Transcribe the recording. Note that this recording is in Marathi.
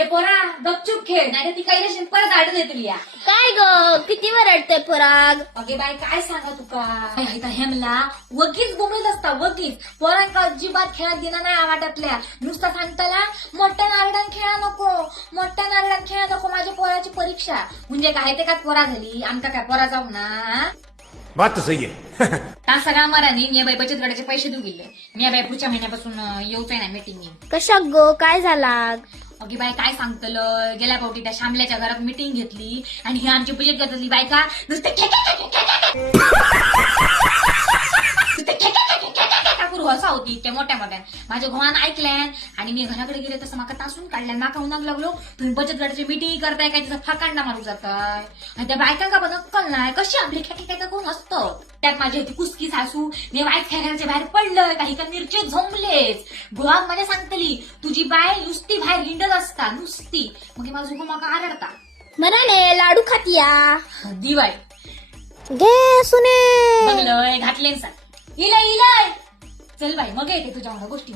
ए पोरा गपचूप खेळ नाही ती काही परत आडत येतील या. काय ग किती रडते पराग? अगे बाई काय सांगा तुका हेमला वगीच बोंबलत असता वगीच पोरांका अजिबात खेळात दिना नाही वाटातल्या. नुसता सांगताला मोठ्या नारडान खेळा नको, मोठ्या नारडान खेळा नको, माझ्या पोराची परीक्षा. म्हणजे काय ते का पोरा झाली आमका काय पोरा जाऊ ना. बात तो सही है. त्या सगळ्या मरांनी मी बाई बचत गटाचे पैसे देऊ गेले. मी बाई पुढच्या महिन्यापासून येऊच आहे ना मीटिंग. कशाक गो काय झाला? अगे बाई काय सांगतलं गेल्या पावटी त्या शामल्याच्या घरात मीटिंग घेतली आणि ही आमची बजेट गटातली बायका नुसते करू हसा होती त्या मोठ्या मोठ्या. माझ्या घोवान ऐकल्यान आणि मी घराकडे गेले तसं माका तासून काढल्यान. माका उन्हाक लागलो तुम्ही बचत गटाची मीटिंग करताय काय तिचा फाकांडा मारू जाताय. आणि त्या बायकांका पण अक्कल नाही कशी आपली खेळा कोण असतं. त्यात माझी होती कुस्की सासू मी वाईट खेळाच्या बाहेर पडलं काही का मिरचे झोंबलेच. गोवाक मला सांगतली तुझी बाय नुसती बाहेर हिंडत असता नुसती. मग माझं घो माका आरडता मनाने लाडू खातिया दिवाळी घे सुने. बघलंय घातले इलय इलय चल बाई मग येते तुझ्या गोष्टी.